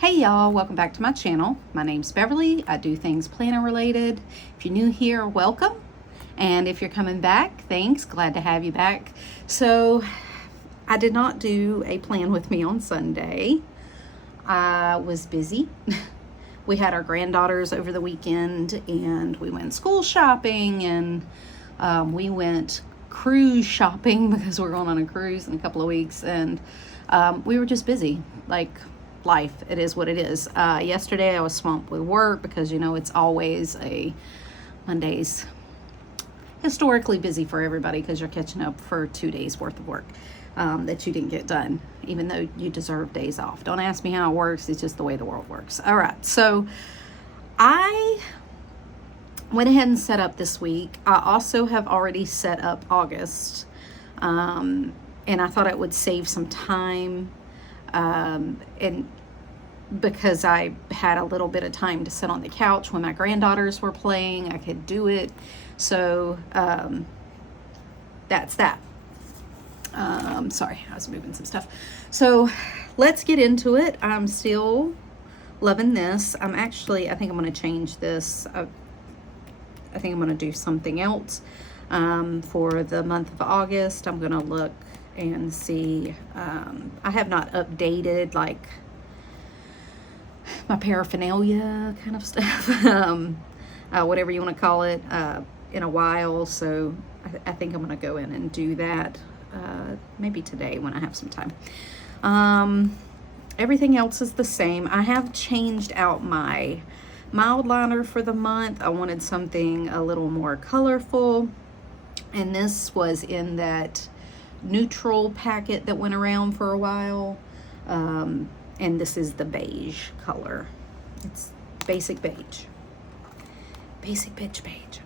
Hey y'all, welcome back to my channel. My name's Beverly. I do things planner related. If you're new here, welcome. And if you're coming back, thanks. Glad to have you back. So I did not do a plan with me on Sunday. I was busy. We had our granddaughters over the weekend and we went school shopping and we went cruise shopping because we're going on a cruise in a couple of weeks, and we were just busy, like life. It is what it is. Yesterday I was swamped with work because, you know, it's always Monday's historically busy for everybody because you're catching up for 2 days worth of work that you didn't get done, even though you deserve days off. Don't ask me how it works. It's just the way the world works. All right. So I went ahead and set up this week. I also have already set up August, and I thought it would save some time, and because I had a little bit of time to sit on the couch when my granddaughters were playing, I could do it. So that's that. Sorry, I was moving some stuff. So let's get into it. I'm still loving this. I think I'm going to change this. I think I'm going to do something else for the month of August. I'm going to look and see. I have not updated like my paraphernalia kind of stuff, whatever you want to call it, in a while. So I think I'm going to go in and do that maybe today when I have some time. Everything else is the same. I have changed out my Mildliner for the month. I wanted something a little more colorful, and this was in that neutral packet that went around for a while, and this is the beige color. It's basic beige.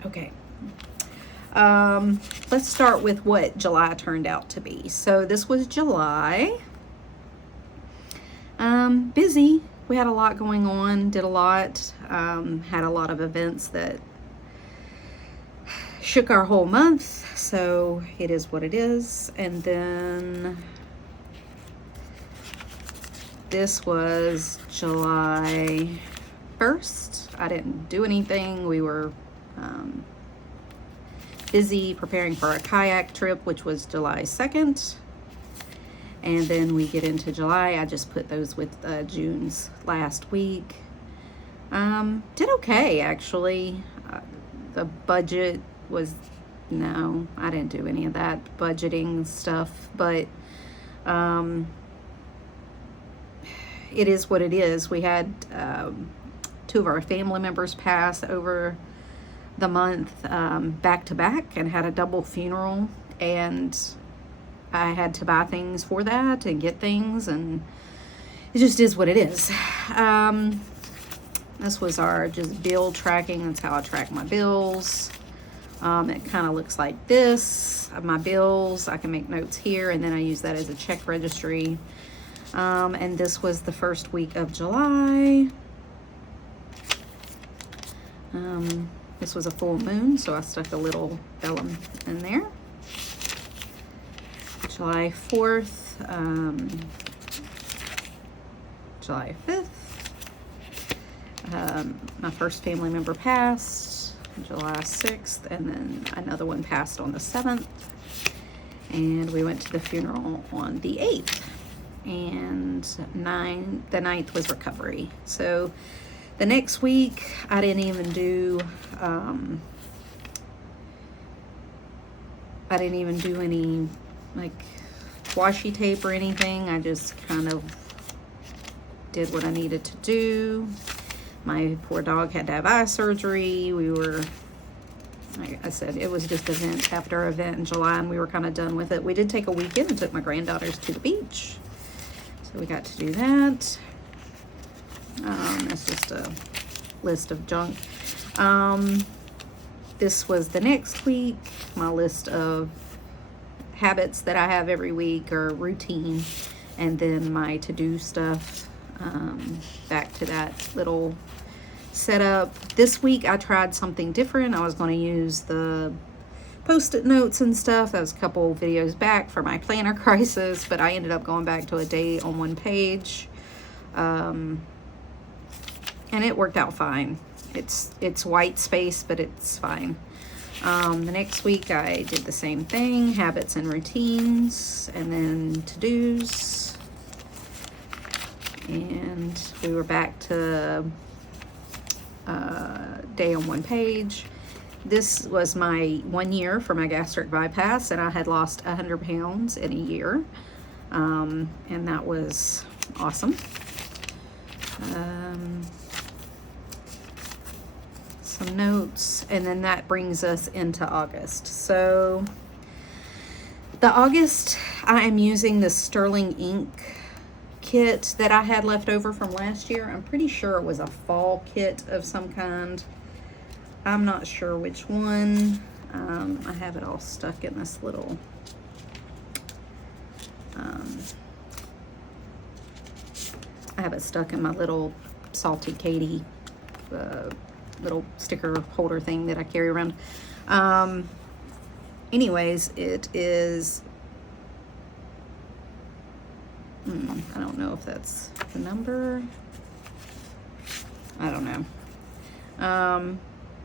Okay. Let's start with what July turned out to be. So this was July. Busy. We had a lot going on, did a lot, had a lot of events that shook our whole month, so it is what it is. And then this was July 1st. I didn't do anything. We were busy preparing for a kayak trip, which was July 2nd. And then we get into July. I just put those with June's last week. Did okay, actually. The budget was, no, I didn't do any of that budgeting stuff, but it is what it is. We had 2 of our family members pass over the month back to back and had a double funeral, and I had to buy things for that and get things, and it just is what it is. This was our just bill tracking. That's how I track my bills. It kind of looks like this. My bills, I can make notes here, and then I use that as a check registry. And this was the first week of July. This was a full moon, so I stuck a little vellum in there. July 4th, July 5th, my first family member passed, July 6th, and then another one passed on the 7th, and we went to the funeral on the 8th, and the 9th was recovery. So the next week, I didn't even do any like washi tape or anything. I just kind of did what I needed to do. My poor dog had to have eye surgery. We were, like I said, it was just event after event in July, and we were kind of done with it. We did take a weekend and took my granddaughters to the beach, so we got to do that. That's just a list of junk. This was the next week, my list of habits that I have every week, or routine, and then my to-do stuff. Back to that little setup. This week I tried something different. I was going to use the Post-it notes and stuff. That was a couple videos back for my planner crisis, but I ended up going back to a day on one page. and it worked out fine. It's white space, but it's fine. The next week I did the same thing, habits and routines, and then to-dos. And we were back to day on one page. This was my 1 year for my gastric bypass, and I had lost 100 pounds in a year. And that was awesome. Some notes, and then that brings us into August. So the August, I am using the Sterling ink kit that I had left over from last year. I'm pretty sure it was a fall kit of some kind. I'm not sure which one. I have it all stuck in this little I have it stuck in my little Salty Katie little sticker holder thing that I carry around. Anyways, it is I don't know if that's the number. I don't know.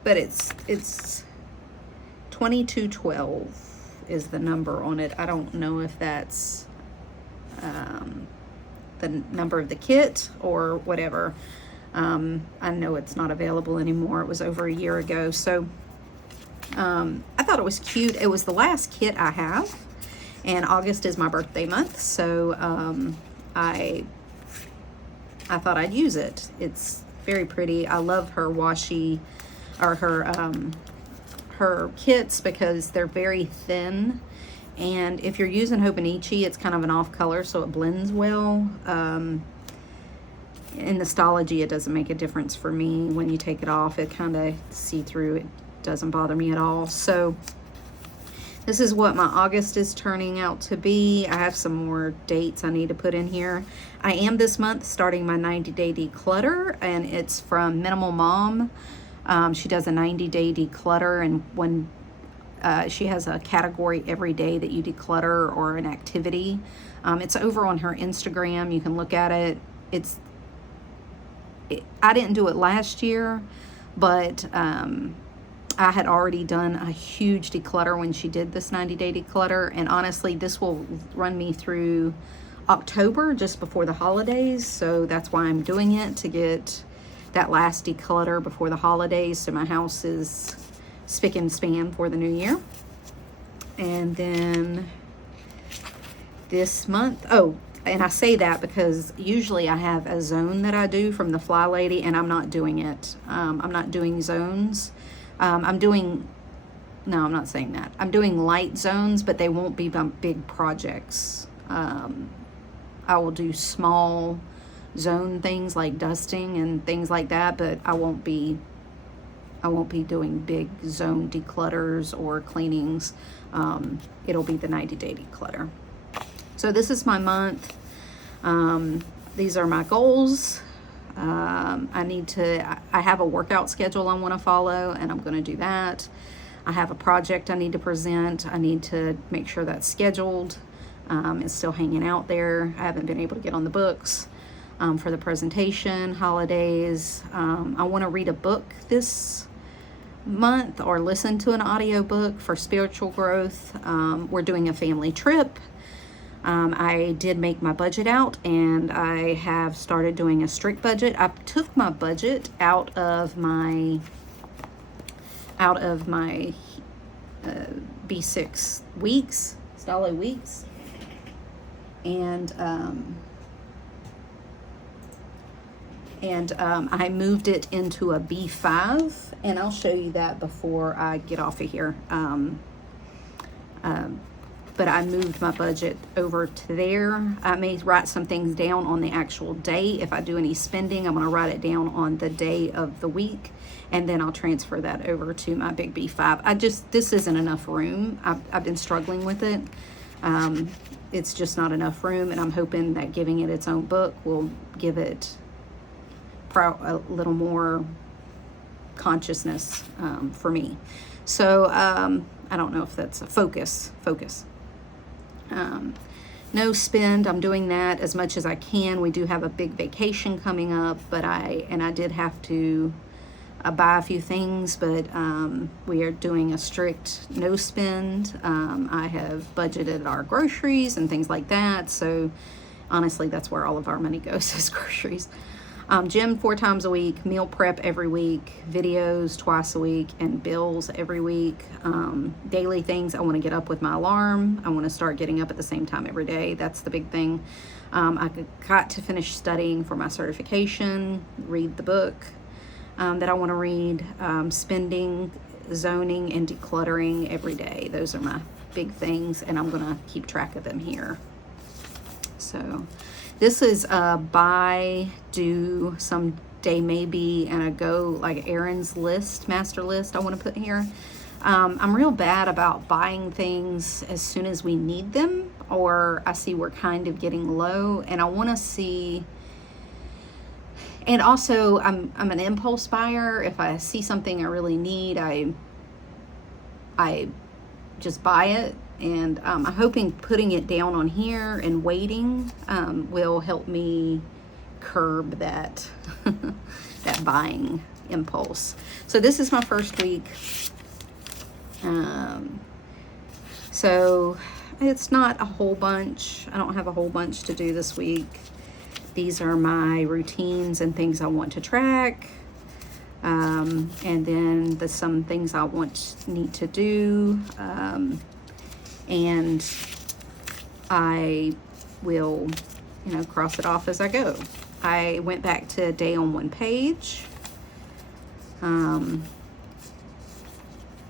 But it's 2212 is the number on it. I don't know if that's the number of the kit or whatever. I know it's not available anymore. It was over a year ago. So I thought it was cute. It was the last kit I have, and August is my birthday month, so I thought I'd use it. It's very pretty. I love her washi, or her kits, because they're very thin, and if you're using Hobonichi, it's kind of an off color, so it blends well. In the Stalogy, it doesn't make a difference for me. When you take it off, it kind of see through. It doesn't bother me at all. So this is what my August is turning out to be. I have some more dates I need to put in here. I am this month starting my 90-day declutter, and it's from Minimal Mom. She does a 90-day declutter, and when she has a category every day that you declutter, or an activity. It's over on her Instagram. You can look at it. I didn't do it last year, but I had already done a huge declutter when she did this 90-day declutter, and honestly, this will run me through October, just before the holidays, so that's why I'm doing it, to get that last declutter before the holidays, so my house is spick and span for the new year. And then this month, and I say that because usually I have a zone that I do from the Fly Lady, and I'm not doing it. I'm not doing zones. I'm not saying that. I'm doing light zones, but they won't be big projects. I will do small zone things like dusting and things like that, but I won't be doing big zone declutters or cleanings. It'll be the 90-day declutter. So this is my month. These are my goals. I have a workout schedule I want to follow, and I'm going to do that. I have a project I need to present. I need to make sure that's scheduled. It's still hanging out there. I haven't been able to get on the books for the presentation, holidays. I want to read a book this month, or listen to an audiobook for spiritual growth. We're doing a family trip. I did make my budget out, and I have started doing a strict budget. I took my budget out of my B6 weeks, Staloweeks, and I moved it into a B5, and I'll show you that before I get off of here. But I moved my budget over to there. I may write some things down on the actual day. If I do any spending, I'm going to write it down on the day of the week, and then I'll transfer that over to my big B5. This isn't enough room. I've been struggling with it. It's just not enough room, and I'm hoping that giving it its own book will give it a little more consciousness for me. So I don't know if that's a focus. no spend. I'm doing that as much as I can. We do have a big vacation coming up, but I did have to buy a few things, but we are doing a strict no spend. I have budgeted our groceries and things like that, so honestly that's where all of our money goes, is groceries. Gym 4 times a week, meal prep every week, videos twice a week, and bills every week. Daily things, I want to get up with my alarm. I want to start getting up at the same time every day. That's the big thing. I got to finish studying for my certification, read the book that I want to read, spending, zoning, and decluttering every day. Those are my big things, and I'm going to keep track of them here. So this is a buy, do, someday maybe, and a go, like Erin's list, master list I want to put here. I'm real bad about buying things as soon as we need them, or I see we're kind of getting low, and I want to see. And also, I'm an impulse buyer. If I see something I really need, I just buy it. And I'm hoping putting it down on here and waiting will help me curb that that buying impulse. So this is my first week. So it's not a whole bunch. I don't have a whole bunch to do this week. These are my routines and things I want to track. And then there's some things I need to do. And I will, cross it off as I go. I went back to a day on one page. And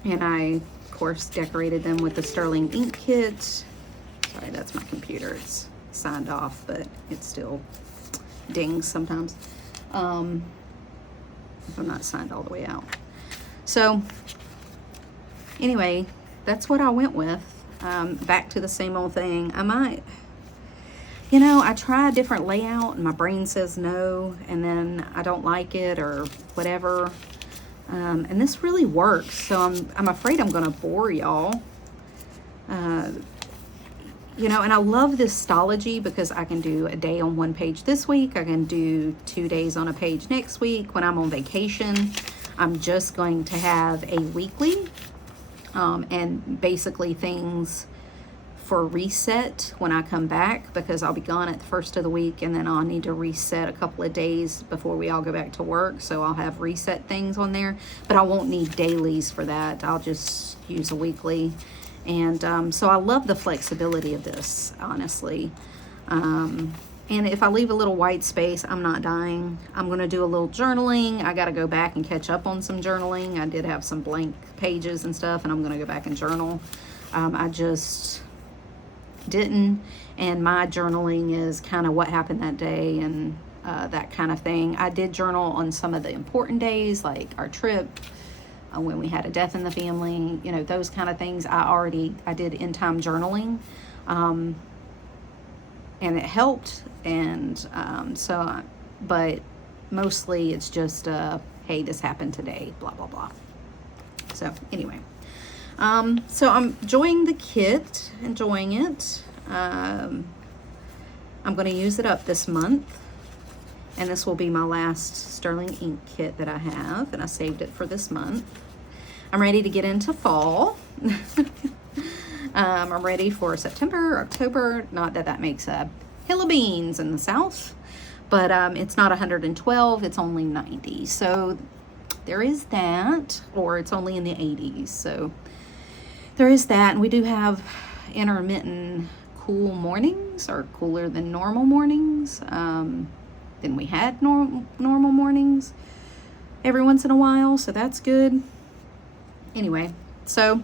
I, of course, decorated them with the Sterling ink kit. Sorry, that's my computer. It's signed off, but it still dings sometimes. If I'm not signed all the way out. So, anyway, that's what I went with. Back to the same old thing. I might, I try a different layout and my brain says no, and then I don't like it or whatever. And this really works. So I'm afraid I'm gonna bore y'all. And I love this Stalogy because I can do a day on one page this week. I can do 2 days on a page next week. When I'm on vacation, I'm just going to have a weekly. And basically things for reset when I come back, because I'll be gone at the first of the week, and then I'll need to reset a couple of days before we all go back to work. So I'll have reset things on there, but I won't need dailies for that. I'll just use a weekly. And so I love the flexibility of this, honestly. And if I leave a little white space, I'm not dying. I'm going to do a little journaling. I got to go back and catch up on some journaling. I did have some blank pages and stuff, and I'm going to go back and journal. I just didn't. And my journaling is kind of what happened that day and that kind of thing. I did journal on some of the important days, like our trip, when we had a death in the family, those kind of things. I did in-time journaling. And it helped, and but mostly it's just, hey, this happened today, blah, blah, blah. So anyway, so I'm enjoying the kit, enjoying it. I'm going to use it up this month, and this will be my last Sterling ink kit that I have, and I saved it for this month. I'm ready to get into fall. I'm ready for September, October. Not that that makes a hill of beans in the South, but it's not 112, it's only 90. So there is that, or it's only in the 80s. So there is that, and we do have intermittent cool mornings, or cooler than normal mornings. Than we had normal mornings every once in a while, so that's good. Anyway, so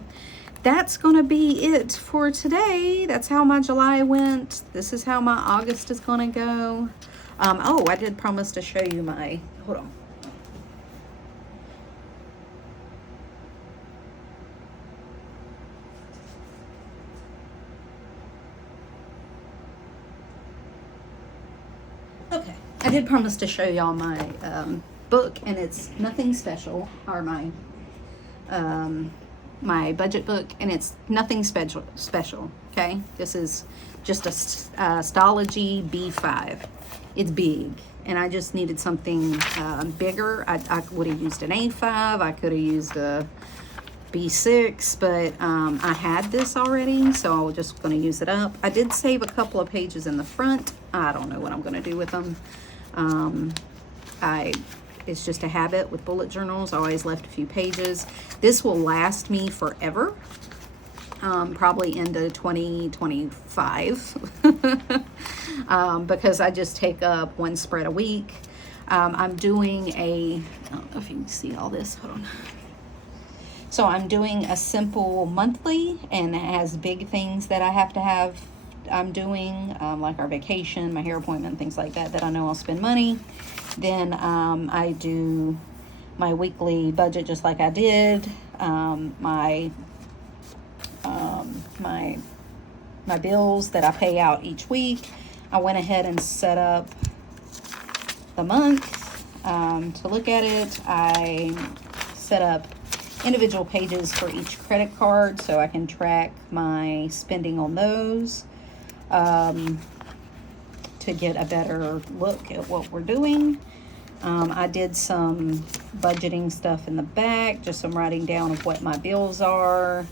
that's gonna be it for today. That's how my July went. This is how my August is gonna go. Oh, I did promise to show you my, hold on. Okay, I did promise to show y'all my book, and it's nothing special, or my budget book, and it's nothing special. Okay, this is just a Stalogy B5. It's big, and I just needed something bigger. I would have used an A5. I could have used a B6, but I had this already, so I was just going to use it up. I did save a couple of pages in the front. I don't know what I'm going to do with them. It's just a habit with bullet journals. I always left a few pages. This will last me forever, probably into 2025, because I just take up one spread a week. I'm doing I don't know if you can see all this. Hold on. So I'm doing a simple monthly, and it has big things that I have to have. I'm doing like our vacation, my hair appointment, things like that I know I'll spend money. Then I do my weekly budget just like I did. My bills that I pay out each week. I went ahead and set up the month to look at it. I set up individual pages for each credit card so I can track my spending on those, to get a better look at what we're doing. I did some budgeting stuff in the back, just some writing down of what my bills are,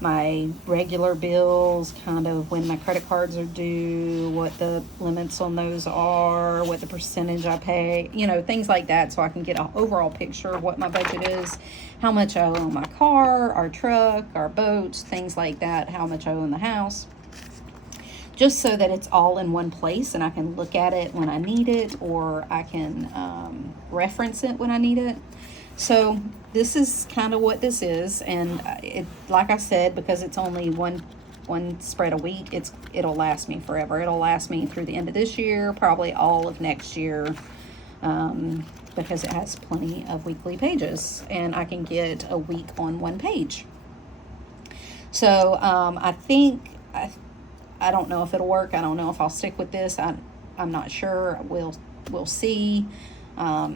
my regular bills, kind of when my credit cards are due, what the limits on those are, what the percentage I pay, you know, things like that, so I can get an overall picture of what my budget is, how much I owe on my car, our truck, our boats, things like that, how much I owe in the house, just so that it's all in one place and I can look at it when I need it, or I can reference it when I need it. So this is kind of what this is, and it, like I said, because it's only one spread a week, it'll last me forever. It'll last me through the end of this year, probably all of next year, because it has plenty of weekly pages, and I can get a week on one page. So I think I don't know if it'll work. I don't know if I'll stick with this. I'm not sure. We'll see. But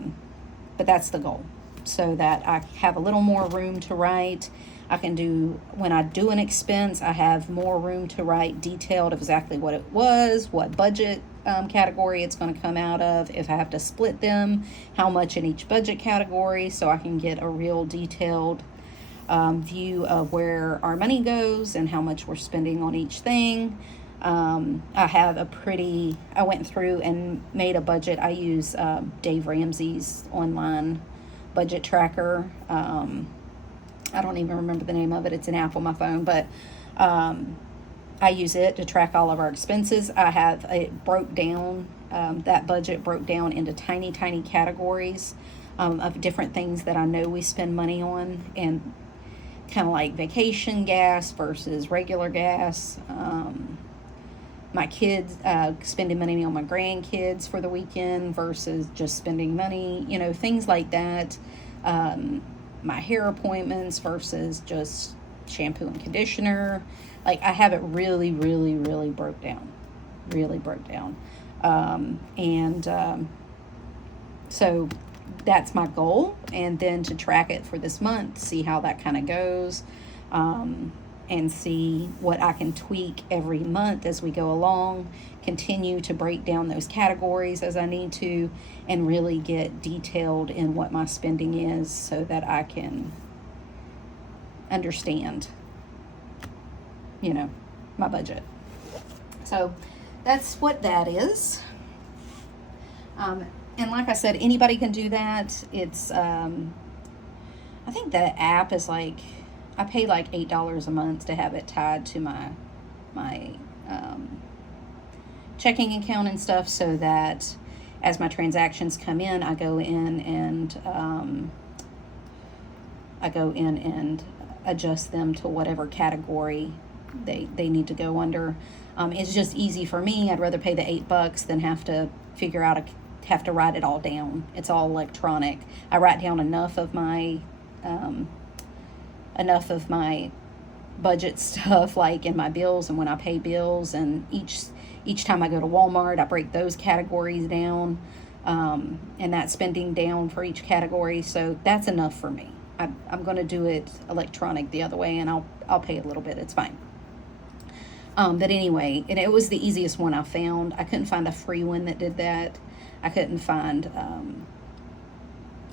that's the goal, so that I have a little more room to write. I can do, when I do an expense, I have more room to write detailed exactly what it was, what budget category it's going to come out of, if I have to split them, how much in each budget category, so I can get a real detailed view of where our money goes and how much we're spending on each thing. I went through and made a budget. I use Dave Ramsey's online budget tracker. I don't even remember the name of it. It's an app on my phone, but I use it to track all of our expenses. It broke down, that budget broke down into tiny categories of different things that I know we spend money on, and kind of like vacation gas versus regular gas. My kids, spending money on my grandkids for the weekend versus just spending money, you know, things like that. My hair appointments versus just shampoo and conditioner. Like, I have it really broke down. So that's my goal. And then to track it for this month, see how that kind of goes. And see what I can tweak every month as we go along, continue to break down those categories as I need to, and really get detailed in what my spending is so that I can understand, you know, my budget. So that's what that is. And like I said, anybody can do that. It's, I think the app is like, I pay like $8 a month to have it tied to my checking account and stuff, so that as my transactions come in, I go in and adjust them to whatever category they need to go under. It's just easy for me. I'd rather pay the $8 than have to have to write it all down. It's all electronic. I write down enough of my budget stuff, like in my bills and when I pay bills, and each time I go to Walmart, I break those categories down, and that spending down for each category. So that's enough for me. I'm going to do it electronic the other way, and I'll pay a little bit. It's fine. But anyway, and it was the easiest one I found. I couldn't find a free one that did that. I couldn't find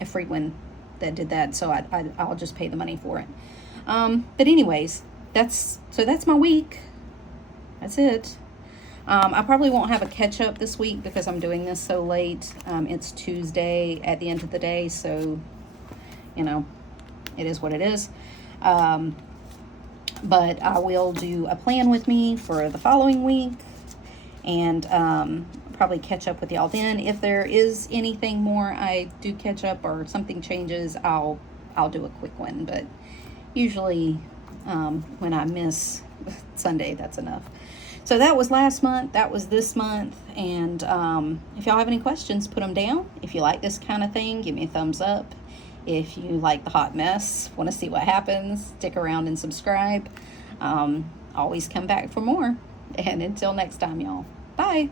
a free one that did that, so I'll just pay the money for it. But anyways, that's my week. That's it. I probably won't have a catch up this week because I'm doing this so late. It's Tuesday at the end of the day, so you know, it is what it is. But I will do a plan with me for the following week, and probably catch up with y'all then. If there is anything more I do catch up or something changes, I'll do a quick one. But usually when I miss Sunday, that's enough. So that was last month, that was this month, and if y'all have any questions, put them down. If you like this kind of thing, give me a thumbs up. If you like the hot mess, want to see what happens, stick around and subscribe. Always come back for more. And until next time, y'all, bye.